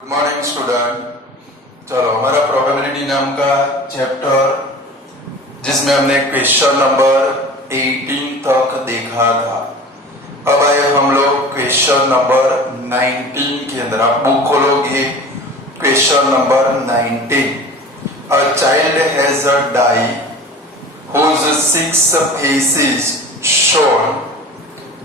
Good morning student. चलो हमारा probability नाम का चैप्टर जिसमें हमने क्वेश्चन नंबर 18 तक देखा था। अब आए हम लोग क्वेश्चन नंबर 19 के अंदर। आप बुक खोलोगे question number 19। A child has a die whose 6 faces shown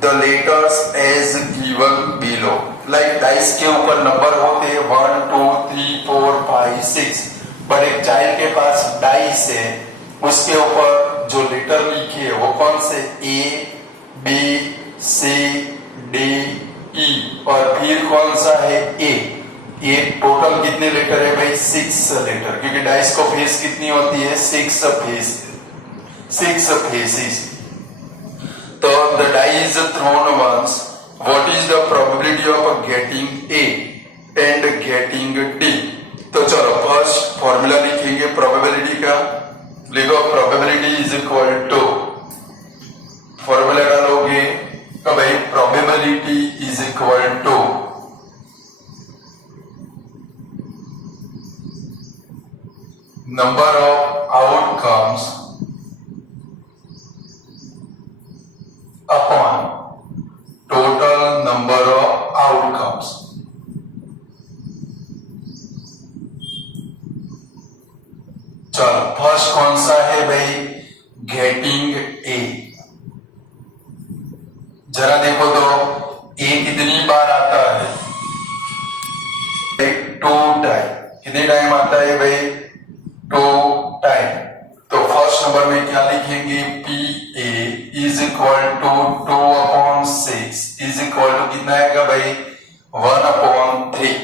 the letters as given below। Like dice के ऊपर नंबर होते हैं 1 2 3 4 5 6, बट एक चाइल्ड के पास डाइस है, उसके ऊपर जो लेटर लिखे है वो कौन से A B C D E और फिर कौन सा है ए। ये टोटल कितने लेटर है भाई 6 लेटर, क्योंकि डाइस को फेस कितनी होती है 6 फेसेस। तो the die is thrown once. What is the probability of getting A and getting D? तो चलो फर्स्ट फॉर्मूला लिखेंगे प्रोबेबिलिटी का। लिखो probability is equal to, formula डालोगे तो भाई probability is equal to number of outcomes upon total number of outcomes। चलो first कौन सा है भाई गेटिंग ए। जरा देखो तो ए कितनी बार आता है 2 टाइम। कितने टाइम आता है भाई 2 टाइम। तो फर्स्ट नंबर में क्या लिखेंगे P A is equal to 2/6 is equal to कितना आएगा भाई 1/3।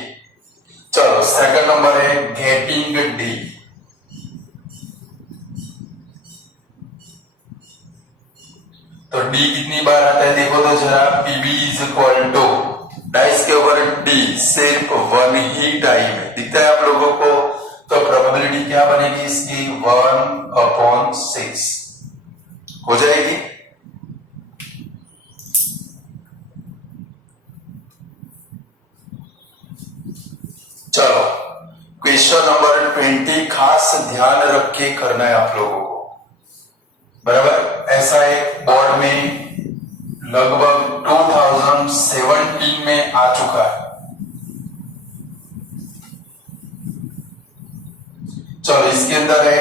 चलो सेकंड नंबर है गेटिंग डी। तो डी कितनी बार आता है देखो तो जरा PB is equal to dice के ऊपर डी सिर्फ 1 ही टाइम है, दिखता है आप लोगों को। तो प्रोबेबिलिटी क्या बनेगी इसकी 1/6 हो जाएगी। चलो क्वेश्चन नंबर 20 खास ध्यान रख के करना है आप लोगों को, बराबर। ऐसा एक बोर्ड में लगभग 2017 में आ चुका है। चलो इसके अंदर है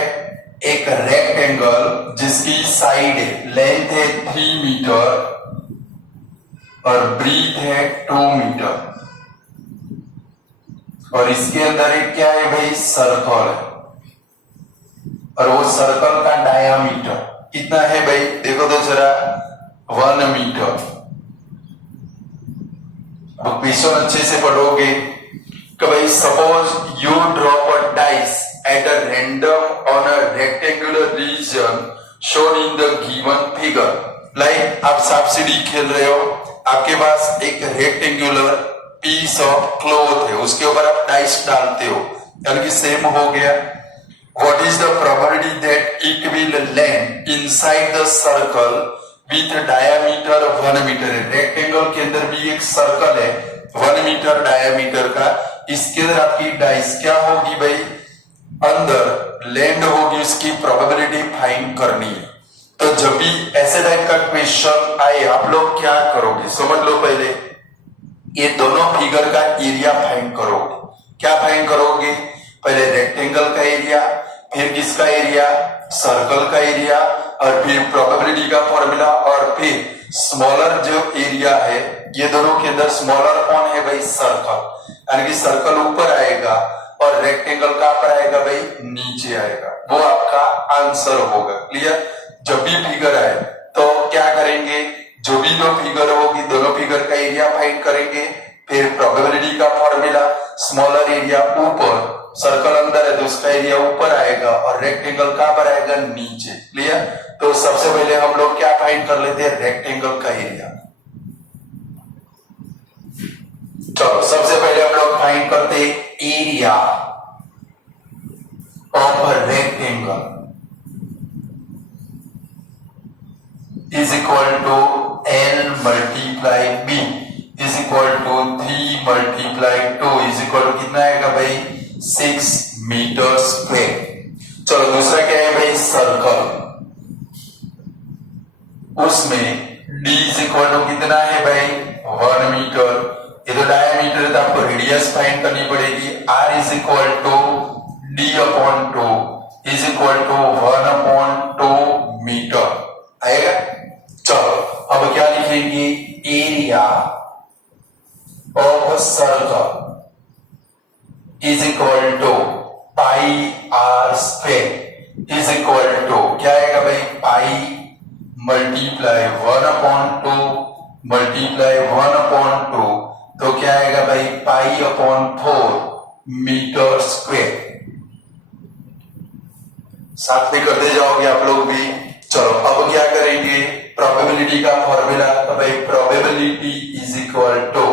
एक रेक्टेंगल जिसकी साइड है लेंथ है 3 मीटर और ब्रीथ है 2 मीटर, और इसके अंदर एक क्या है भाई सर्कल है, और वो सर्कल का डायामीटर कितना है भाई देखो तो जरा 1 मीटर। अब क्वेश्चन अच्छे से पढ़ोगे कि भाई suppose you drop a dice at a random on a rectangular region shown in the given figure। Like आप सांप सीढ़ी खेल रहे हो, आपके पास एक रेक्टेंगुलर पीस ऑफ क्लॉथ है, उसके ऊपर आप डाइस डालते हो, यानी कि सेम हो गया। What is the probability that it will land inside the circle with diameter 1 metre है। रेक्टेंगल के अंदर भी एक सर्कल है 1 मीटर डायमीटर का, इसके अंदर आपकी डाइस क्या होगी भाई अंदर लैंड होगी, उसकी प्रोबेबिलिटी फाइंड करनी है। तो जब भी ऐसे टाइप का क्वेश्चन आए आप लोग क्या करोगे समझ लो। पहले ये दोनों फिगर का एरिया फाइंड करोगे। क्या फाइंड करोगे, पहले रेक्टेंगल का एरिया, फिर किसका एरिया सर्कल का एरिया, और फिर प्रोबेबिलिटी का फॉर्मूला, और फिर स्मॉलर जो एरिया है ये दोनों के अंदर स्मॉलर कौन है भाई सर्कल, यानी कि सर्कल ऊपर आएगा और रेक्टेंगल कहां पर आएगा भाई नीचे आएगा। वो आपका आंसर होगा। क्लियर। जब भी फिगर आए तो क्या करेंगे, जो भी दो फिगर होगी दोनों फिगर का एरिया फाइंड करेंगे, फिर प्रोबेबिलिटी का फॉर्मूला, स्मॉलर एरिया ऊपर, सर्कल अंदर है तो उसका एरिया ऊपर आएगा और रेक्टेंगल कहां पर आएगा नीचे। क्लियर। तो सबसे पहले हम लोग क्या फाइंड कर लेते हैं रेक्टेंगल का एरिया। चलो सबसे पहले हम लोग फाइंड करते हैं area of a rectangle is equal to L multiply B is equal to 3 multiply 2 is equal to कितना आएगा भाई 6 मीटर स्क्वायर। चलो दूसरा क्या है भाई सर्कल, उसमें d इज इक्वल टू कितना है भाई 1 मीटर। ये तो डायमीटर है तो आपको रेडियस फाइंड करनी पड़ेगी। r is equal to d upon 2 is equal to 1 upon 2 metre आएगा। चलो अब क्या लिखेंगे area of circle is equal to pi r square is equal to क्या आएगा भाई pi multiply 1 upon 2 multiply 1 upon 2 तो क्या आएगा भाई पाई अपॉन 4 मीटर स्क्वायर। साथ में करते जाओगे आप लोग भी। चलो अब क्या करेंगे प्रोबेबिलिटी का फॉर्मूला, तो भाई probability is equal to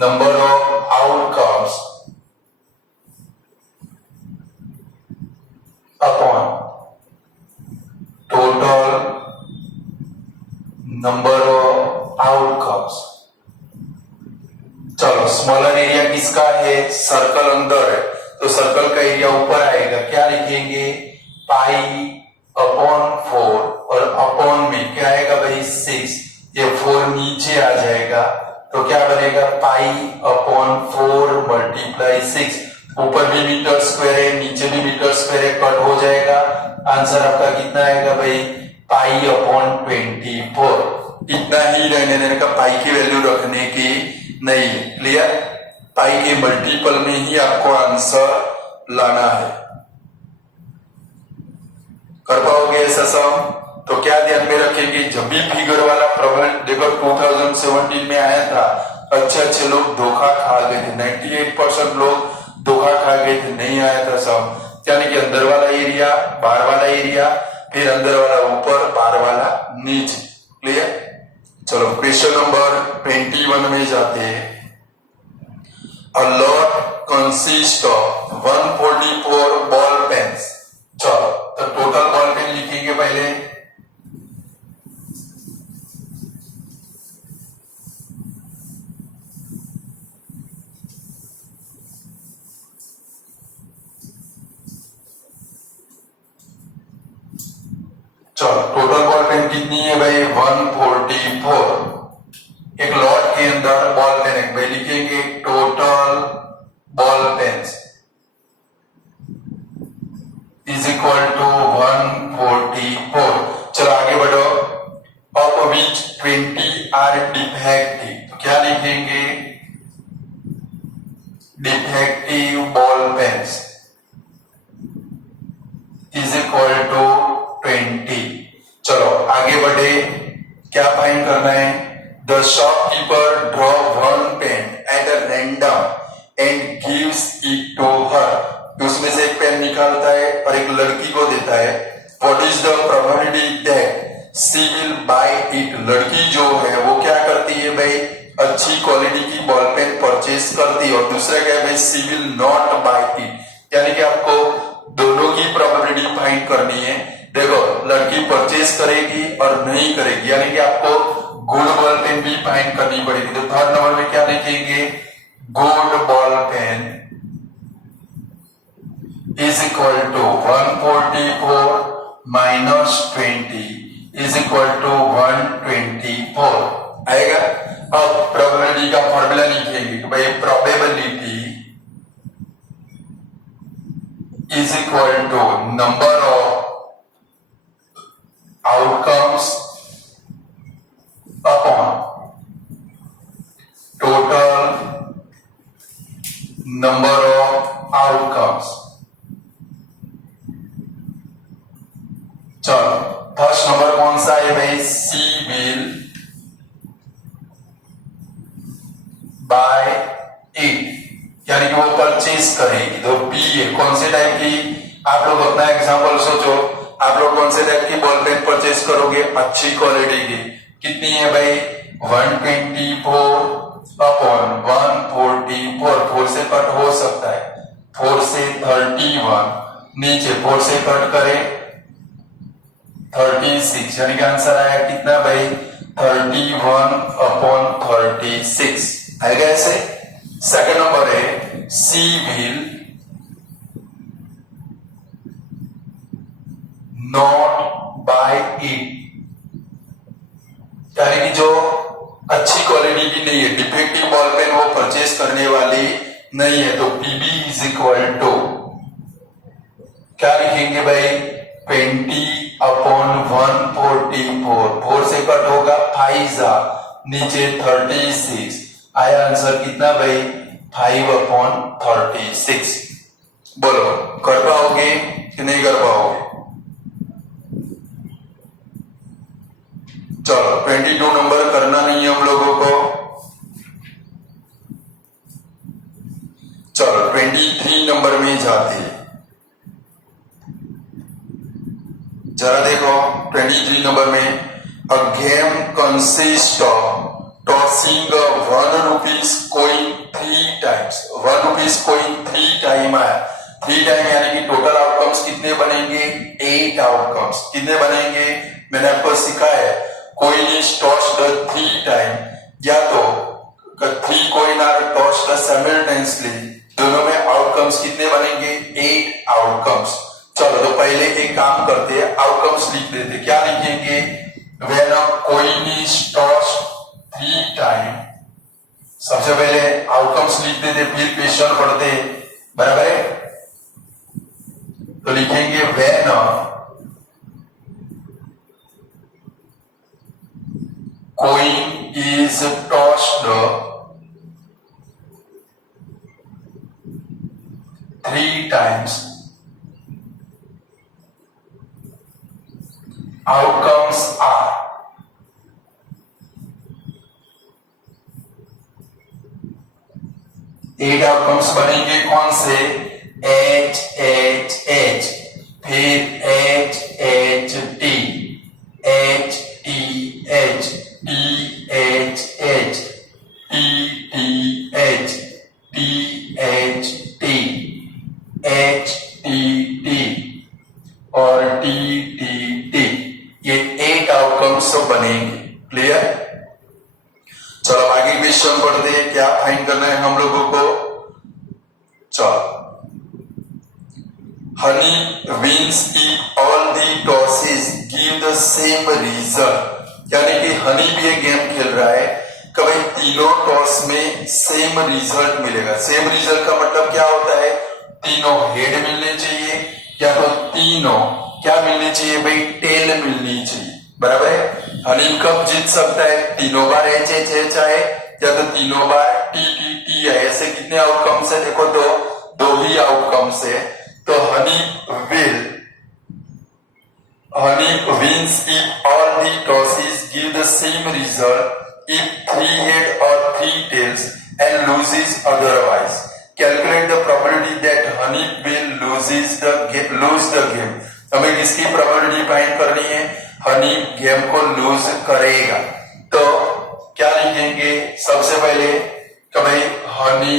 number of outcomes upon total number of outcomes. चलो स्मॉलर एरिया किसका है सर्कल अंदर है तो सर्कल का एरिया ऊपर आएगा, क्या लिखेंगे पाई अपॉन 4 और अपॉन में क्या आएगा भाई 6, ये 4 नीचे आ जाएगा तो क्या बनेगा पाई अपॉन 4 मल्टीप्लाई 6। ऊपर भी मीटर स्क्वायर है नीचे भी मीटर स्क्वायर है, कट हो जाएगा। आंसर आपका कितना आएगा भाई पाई अपॉन 24। इतना ही रहने देने का, पाई की वैल्यू रखने की नहीं। क्लियर, पाई के मल्टीपल में ही आपको आंसर लाना है। कर पाओगे ऐसा सब? तो क्या ध्यान में रखेंगे जब भी फिगर वाला प्रॉब्लम देखो 2017 में आया था, अच्छे लोग धोखा खा गए थे, 98% लोग धोखा खा गए थे, नहीं आया था सब। यानी कि अंदर वाला एरिया बाहर वाला एरिया फिर अंदर वाला ऊपर बाहर वाला नीचे। क्लियर, चलो क्वेश्चन नंबर 21 में जाते हैं। A lot consists of 144 ball pens। चलो तो टोटल बॉल पेन लिखेंगे पहले। चलो टोटल बॉल पेन कितनी है भाई 144। एक लॉट के अंदर बॉल पेन है भाई, लिखेंगे total ball pens is equal to 144। चलो आगे बढ़ो। ऑफ विच 20 आर डिफेक्टिव, तो क्या लिखेंगे defective ball pens is equal to 20। चलो आगे बढ़े, क्या फाइंड करना है। The shopkeeper draw one pen at a random and gives it to her. उसमें से एक पेन निकालता है और एक लड़की को देता है। What is the probability that she will buy it. लड़की जो है वो क्या करती है भाई अच्छी क्वालिटी की बॉल पेन परचेज करती है, और दूसरा क्या है भाई she will not buy it. यानी कि आपको दोनों की प्रोबेबिलिटी फाइंड करनी है। देखो लड़की परचेज करेगी और नहीं करेगी, यानी कि आपको गुड बॉल पेन भी फाइंड करनी पड़ेगी। तो थर्ड नंबर में क्या लिखेंगे good ball pen is equal to 144 minus 20 is equal to 124 आएगा। अब प्रोबेबिलिटी का फॉर्मूला लिखेंगे कि भाई probability is equal to number of outcomes upon total number of outcomes. चलो फर्स्ट नंबर कौन सा है भाई सी विल बाय इट, यानी कि वो परचेज करेगी। तो बी है कौन से टाइप की, आप लोग अपना एग्जांपल सोचो, आप लोग कौन से टाइप की बॉल पेन परचेज करोगे अच्छी क्वालिटी की। कितनी है भाई 124 अपॉन 144। 4 से कट हो सकता है, 4 से 31 नीचे 4 से कट करें 36, यानी कि आंसर आया कितना भाई 31 अपॉन 36। आएगा ऐसे। सेकंड नंबर है सी विल नॉट बाय इट, यानी कि जो अच्छी क्वालिटी की नहीं है, डिफेक्टिव बॉल पेन वो परचेज करने वाली नहीं है। तो पीबी इज इक्वल टू क्या लिखेंगे भाई, 20/144, 4 से कट होगा 5 नीचे 36, आया आंसर कितना भाई 5/36। बोलो कर पाओगे कि नहीं कर पाओगे? चलो 22 नंबर करना नहीं है हम लोगों को। चलो 23 नंबर में जाते हैं। जरा देखो 23 नंबर में, a game consist of tossing 1 rupees coin 3 times. 1 rupees coin 3 time आया, 3 टाइम यानी कि टोटल आउटकम्स कितने बनेंगे, 8 आउटकम्स। कितने बनेंगे, मैंने आपको सिखाया है, कोइन इज टॉस्ड 3 टाइम, या तो 3 कोइन आर टॉस्ड साइमल्टेनियसली, दोनों में आउटकम्स कितने बनेंगे, 8 आउटकम्स। चलो तो पहले एक काम करते हैं, आउटकम्स लिख देते। क्या लिखेंगे, when a coin is tossed 3 time. सबसे पहले आउटकम्स लिख देते, फिर क्वेश्चन पढ़ते, बराबर है। तो लिखेंगे when a coin is tossed 3 times, outcomes are, eight outcomes बनेंगे कौन से, एच एच एच, फिर H H T, H T H, T H H, T T H, T H T, H T T और T T T, ये 8 outcomes बनेंगे। Clear? चलो आगे question पढ़ते हैं, क्या फाइंड करना है हम लोगों को। चलो, Honey wins if all the tosses give the same result, यानी कि हनी भी एक गेम खेल रहा है, कभी तीनों टॉस में सेम रिजल्ट मिलेगा। सेम रिजल्ट का मतलब क्या होता है, तीनों हेड मिलने चाहिए, या तो तीनों क्या मिलने चाहिए भाई, टेल मिलनी चाहिए, बराबर है। हनी कब जीत सकता है, तीनों बार एच एच एच आए, या तो तीनों बार टी टी टी है। ऐसे कितने आउटकम्स है, देखो दो ही आउटकम्स है। तो Honey wins if all the tosses give the same result if 3 head और 3 tails and loses otherwise. Calculate the probability that Honey will lose the game. हमें किसकी प्रोबेबिलिटी फाइंड करनी है, हनी गेम को लूज करेगा। तो क्या लिखेंगे, सबसे पहले कि भाई Honey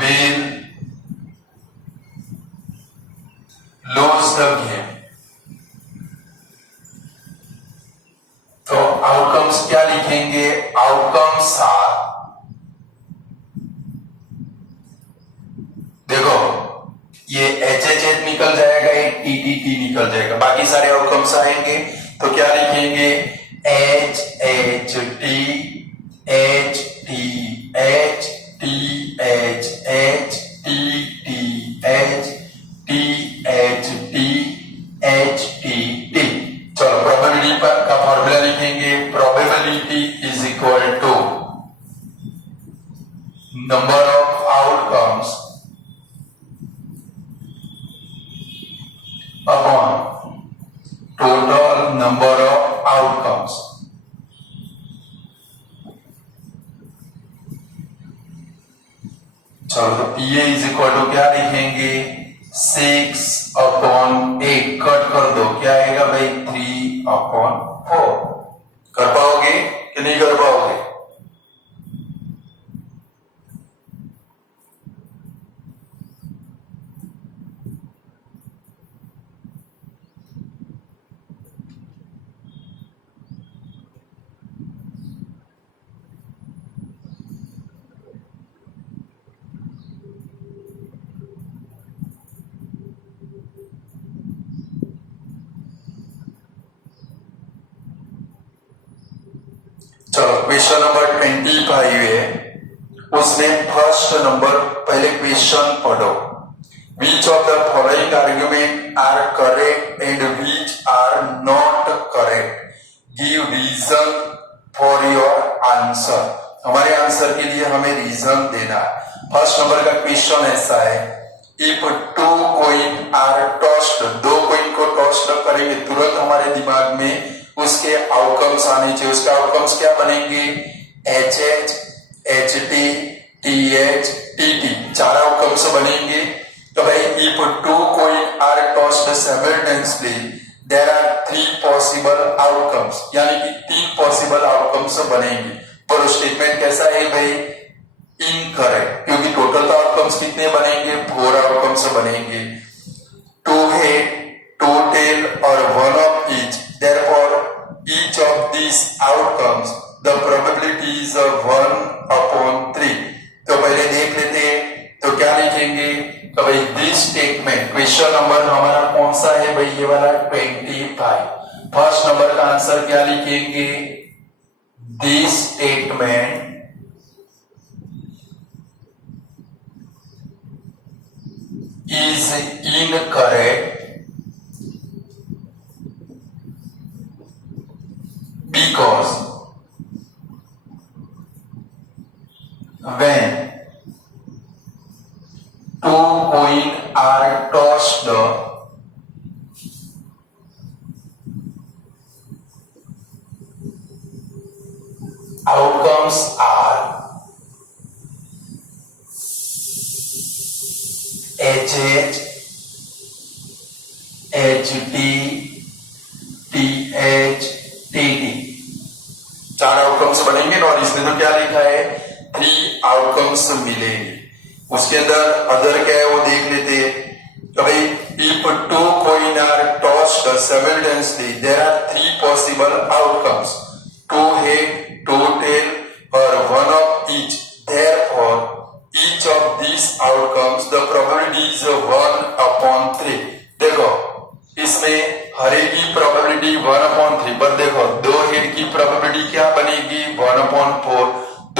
will lose the game. तो आउटकम्स क्या लिखेंगे, आउटकम्स आर, देखो ये एच एच एच निकल जाएगा, ये टी टी टी निकल जाएगा, बाकी सारे आउटकम्स आएंगे। तो क्या लिखेंगे, H H T, H T H, T H H, T T H, T H T, H T T. चलो प्रोबेबिलिटी का फॉर्मूला लिखेंगे, probability is equal to number of outcomes upon total number of outcomes. चलो तो पीए is equal to क्या लिखेंगे, 6/8, cut कर दो, क्या आएगा भाई 3/4। कर पाओगे कि नहीं कर पाओगे? चलो क्वेश्चन नंबर 25 है, उसमें फर्स्ट नंबर पहले क्वेश्चन पढ़ो। Which of the following argument are correct and which are not correct? Give reason for your answer. हमारे आंसर के लिए हमें रीजन देना है। फर्स्ट नंबर का क्वेश्चन ऐसा है, if two coin are tossed, दो कोइन को टॉस्ट करेंगे तुरंत हमारे दिमाग में उसके आउटकम्स आने चाहिए। उसके आउटकम्स क्या बनेंगे? H H, H T, T H, T T, चार आउटकम्स बनेंगे। तो भाई if two coin are tossed simultaneously there are three possible outcomes, यानी कि तीन पॉसिबल आउटकम्स बनेंगे। पर स्टेटमेंट कैसा है भाई? इनकरेक्ट, क्योंकि टोटल तो आउटकम्स कितने बनेंगे? 4 आउटकम्स बनेंगे। टू हेड, टू टेल और one of each, therefore each of these outcomes the probability is 1/3। तो पहले देख लेते हैं, तो क्या लिखेंगे? तो भाई दिस स्टेटमेंट, क्वेश्चन नंबर हमारा कौन सा है भाई? ये वाला 25। फर्स्ट नंबर का आंसर क्या लिखेंगे? This statement is incorrect because when two coins are tossed, outcomes are HH, HT, TH, TT, चार आउटकम्स बनेंगे और इसमें तो क्या लिखा है? 3 आउटकम्स मिलेंगे। उसके अंदर अदर क्या है वो देख लेते हैं। तो भाई if two coin are tossed simultaneously there are 3 possible outcomes, two head, two tail और one of each, therefore each of these outcomes the probability is 1/3। देखो इसमें हर एक की प्रोबेबिलिटी 1/3, पर देखो दो हेड की प्रोबेबिलिटी क्या बनेगी? 1/4।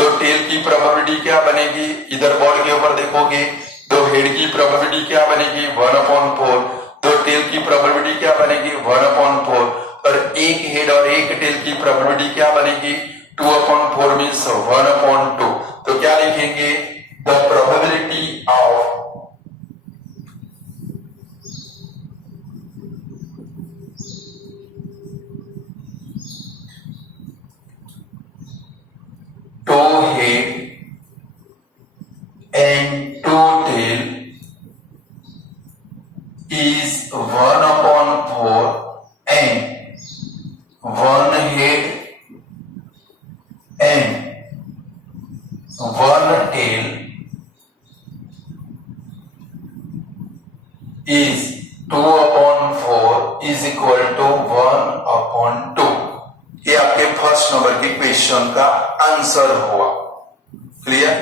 दो टेल की प्रोबेबिलिटी क्या बनेगी? इधर बोर्ड के ऊपर देखोगे, दो हेड की प्रोबेबिलिटी क्या बनेगी? 1/4। दो टेल की प्रोबेबिलिटी क्या बनेगी? 1/4। और एक हेड और एक टेल की प्रोबेबिलिटी क्या बनेगी? 2/4 मीन्स 1/2। तो क्या लिखेंगे? The probability of two head and two tail is 1/4 and one head and one tail is 2/4 is equal to 1/2। ये आपके फर्स्ट नंबर के क्वेश्चन का आंसर हुआ। क्लियर?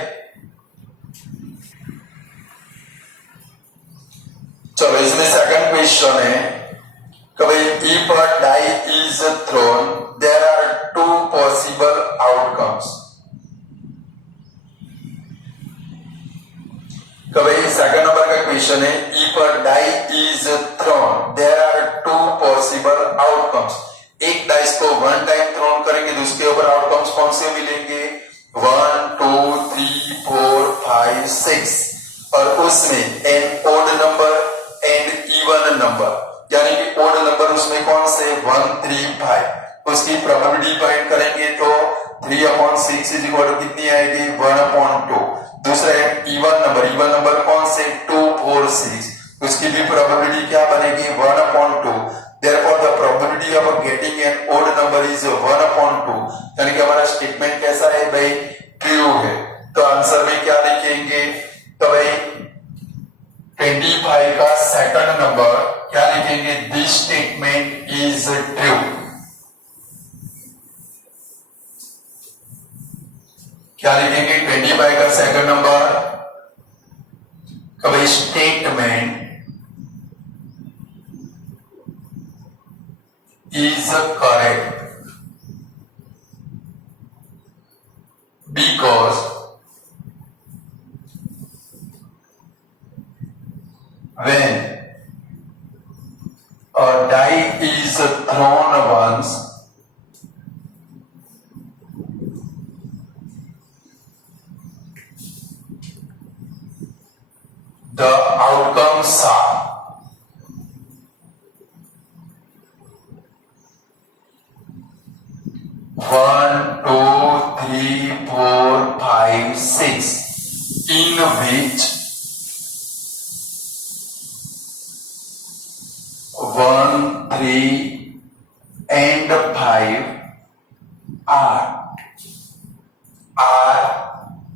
चलो इसमें सेकंड क्वेश्चन है कि भाई if a die is thrown there are 2 possible outcomes. Second number का क्वेश्चन है, if a die is thrown there are 2 possible outcomes. एक डाइस को 1 टाइम थ्रोन करेंगे तो उसके ऊपर आउटकम्स कौन से मिलेंगे? 1 2 3 4 5 6, और उसमें an odd number and even number, यानी कि ओड नंबर उसमें कौन से? 1 3 5। उसकी प्रोबेबिलिटी फाइंड करेंगे तो 3/6 इज इक्वल टू कितनी आएगी? 1/2। दूसरा है इवन नंबर कौन से? 2 4 6, उसकी भी प्रोबेबिलिटी क्या बनेगी? 1/2। Therefore the probability of getting an odd number is 1/2। यानी कि हमारा स्टेटमेंट कैसा है भाई? ट्रू है। तो आंसर में क्या लिखेंगे? तो भाई 25 का सेकंड नंबर क्या लिखेंगे? This statement is true. क्या लिखेंगे 25 का सेकंड नंबर? कभी statement is correct because when a die is thrown once, the outcomes are one, two, three, four, five, six, in which 1, 3, and 5 are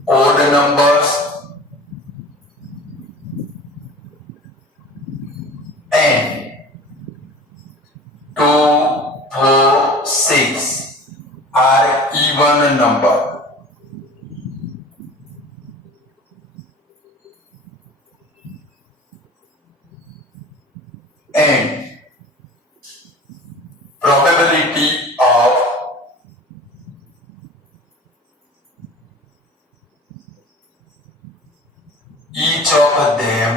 odd numbers and 2, 4, 6 are even number. And probability of each of them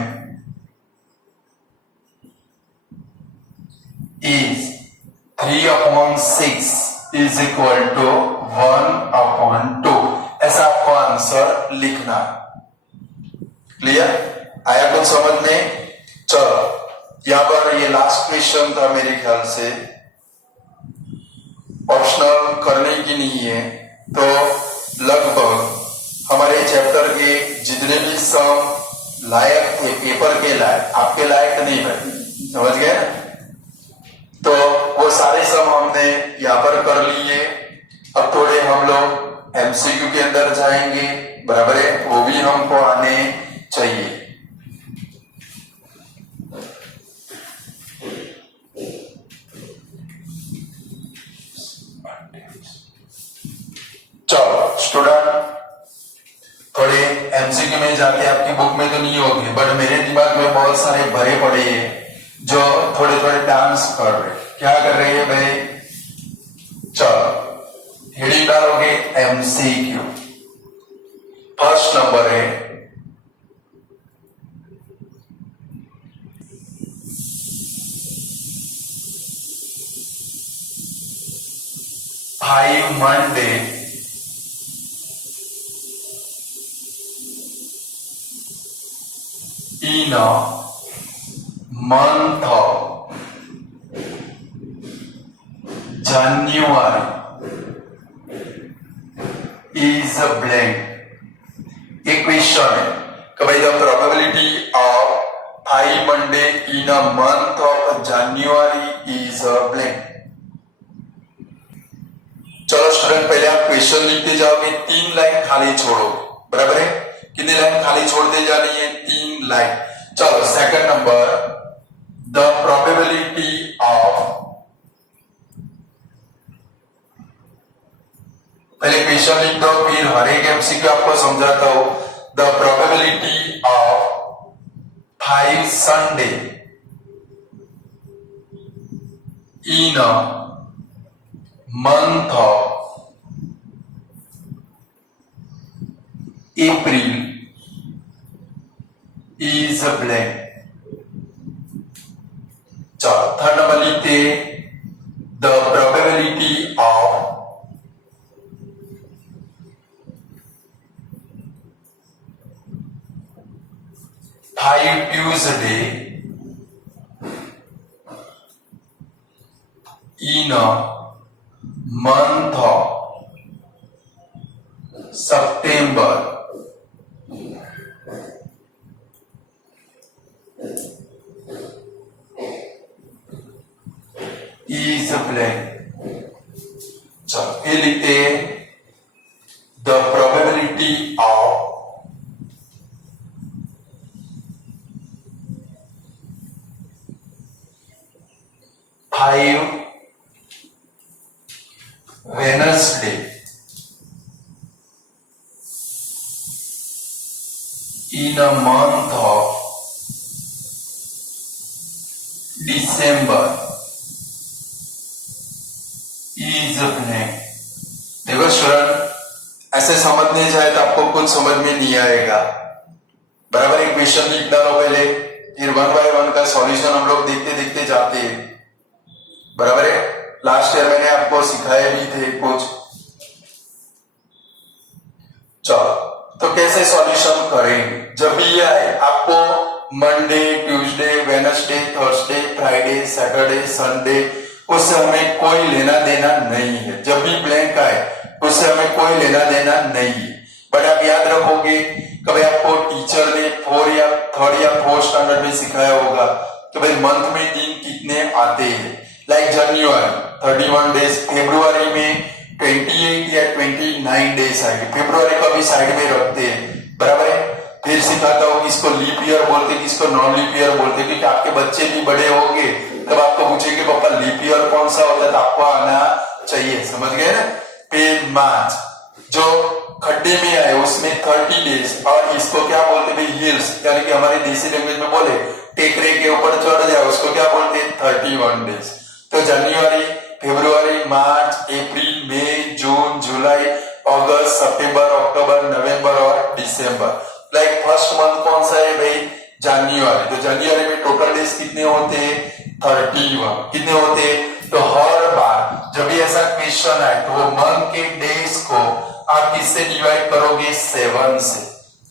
is 3 upon 6 is equal to 1 upon 2. ऐसा आपको answer लिखना है. Clear? आया कुछ समझ में? चलो, यहां पर ये लास्ट क्वेश्चन था मेरे ख्याल से, ऑप्शनल करने की नहीं है. तो लगभग हमारे चैप्टर के जितने भी सम लायक थे, पेपर के लायक, आपके लायक नहीं भाई, समझ गए ना? तो वो सारे सम हमने यहाँ पर कर लिए. अब थोड़े हम लोग एमसीक्यू के अंदर जाएंगे, बराबर है? वो भी हमको आने चाहिए. चलो स्टूडेंट, थोड़े एमसीक्यू में जाके आपकी बुक में तो नहीं होगी, बट मेरे दिमाग में बहुत सारे भरे पड़े हैं जो थोड़े थोड़े डांस कर रहे. क्या कर रहे हैं भाई? चलो हेडिंग डालोगे एमसीक्यू. फर्स्ट नंबर है five Monday in a month of January is a blank. एक क्वेश्चन है कि भाई the probability of 5 Monday in a month of January is a blank. चलो स्टूडेंट, पहले आप क्वेश्चन लिखते जाओगे, 3 लाइन खाली छोड़ो, बराबर है? कितनी लाइन खाली छोड़ते जानी है? 3 लाइन. चलो second number, the probability of, पहले क्वेश्चन लिख दो, फिर हर एक एमसीक्यू आपको समझाता हूं. The probability of 5 Sunday in a month of April is a blank. चलो थर्ड नंबर लिखते, the probability of 5 Tuesday in a month of September is a blank. चलो ये लिखते हैं, the probability of 5 Wednesday in a month of December is a blank. देखो student, ऐसे समझने जाए तो आपको कुछ समझ में नहीं आएगा। बराबर, एक क्वेश्चन लिख डालो पहले, फिर 1 बाय 1 का सॉल्यूशन हम लोग देखते देखते जाते हैं। बराबर है, लास्ट ईयर मैंने आपको सिखाए भी थे कुछ। चलो, तो कैसे सॉल्यूशन करेंगे? जब भी ये आए आपको Monday, Tuesday, Wednesday, Thursday, Friday, Saturday, Sunday, उससे हमें कोई लेना देना नहीं है। जब भी ब्लैंक आए उससे हमें कोई लेना देना नहीं है। बट आप याद रखोगे, कभी आपको टीचर ने 4 या 3rd या 4th स्टैंडर्ड में सिखाया होगा कि भाई मंथ में दिन कितने आते हैं। लाइक जनवरी 31 डेज, फेब्रुआरी में 28 या 29 डेज आएंगे। फेब्रुआरी को भी साइड में रखते हैं। बराबर है, फिर सिखाता हूँ किसको लीप ईयर बोलते, किसको नॉन लीप ईयर बोलते, क्योंकि आपके बच्चे भी बड़े होंगे तब आपको पूछेंगे पापा लीप ईयर कौन सा होता है, तो आपको आना चाहिए। समझ गए ना? फिर मार्च, जो खड्डे में आए उसमें 30 डेज, और इसको क्या बोलते भाई, हिल्स, यानी कि हमारे देसी लैंग्वेज में बोले टेकरे के ऊपर चढ़ जाए, उसको क्या बोलते हैं, 31 डेज। तो जनवरी, फरवरी, मार्च, अप्रैल, मई, जून, जुलाई, अगस्त, सितंबर, अक्टूबर, नवंबर और दिसंबर। लाइक फर्स्ट मंथ कौन सा है भाई, जनवरी। तो जनवरी में टोटल डेज कितने होते हैं, 31। कितने होते हैं? तो हर बार जब भी ऐसा क्वेश्चन आए तो वो मंथ के डेज को आप किससे डिवाइड करोगे, 7 से।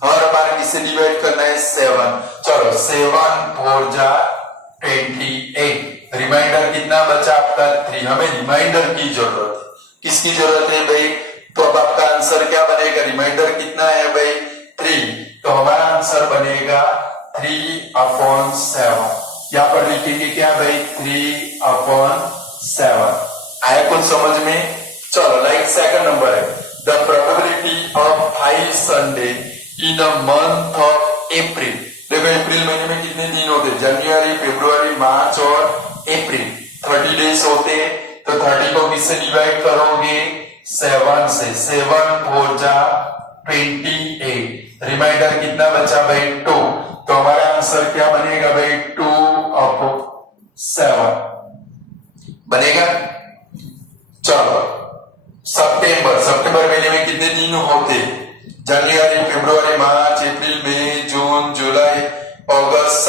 हर बार किससे डिवाइड करना है, 7। चलो, 7 4 जा 28। रिमाइंडर कितना बचा आपका, 3। हमें रिमाइंडर की जरूरत है। किसकी जरूरत है भाई? तो अब आपका आंसर क्या बनेगा, रिमाइंडर कितना है भाई, 3। तो हमारा आंसर बनेगा 3/7। यहाँ पर लिखेंगे क्या भाई, 3/7। आया कुछ समझ में? चलो, लाइक सेकंड नंबर है, the probability of 5 Sunday in a month of April. देखो, अप्रैल महीने में कितने दिन होते हैं, जनवरी, फरवरी, मार्च और अप्रैल, 30 डेज होते हैं। तो 30 को किससे डिवाइड करोगे, 7 से। 7 4 जा 28। रिमाइंडर कितना बचा भाई, 2। तो हमारा आंसर क्या बनेगा भाई, 2/7 बनेगा। चलो, सितंबर महीने में कितने दिन होते, जनवरी, फरवरी, मार्च, अप्रैल, मई, जून, जुलाई, अगस्त,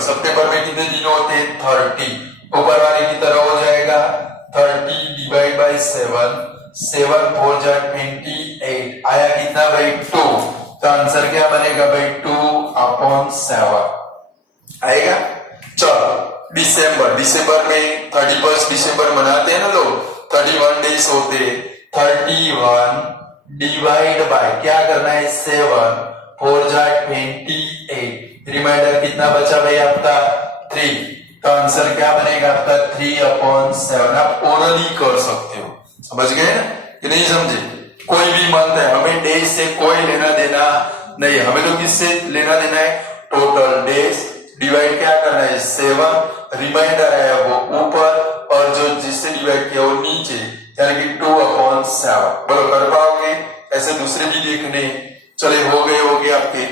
सितंबर में कितने दिन होते हैं, 30। ऊपर वाले की तरह हो जाएगा 30 डिवाइड बाई 7। 7 4 जा 28। आया कितना भाई, 2। तो आंसर क्या बनेगा भाई, 2/7 आएगा। चलो, दिसंबर में 31 दिसंबर मनाते हैं ना लोग, 31 डेज होते। 31 डिवाइड बाय क्या करना है, 7 4 जा 28। रिमाइंडर कितना बचा भाई आपका, 3। तो आंसर क्या बनेगा आपका, 3/7। आप ओरली कर सकते हो। समझ गए ना कि नहीं समझे? कोई भी मंथ है, हमें डेज से कोई लेना देना नहीं है। हमें तो किससे लेना देना है, टोटल डेज डिवाइड क्या करना है, 7। रिमाइंडर है वो ऊपर, और जो जिससे डिवाइड किया वो नीचे, यानी कि 2/7। बोलो, कर पाओगे? ऐसे दूसरे भी देखने। चले, हो गए आपके।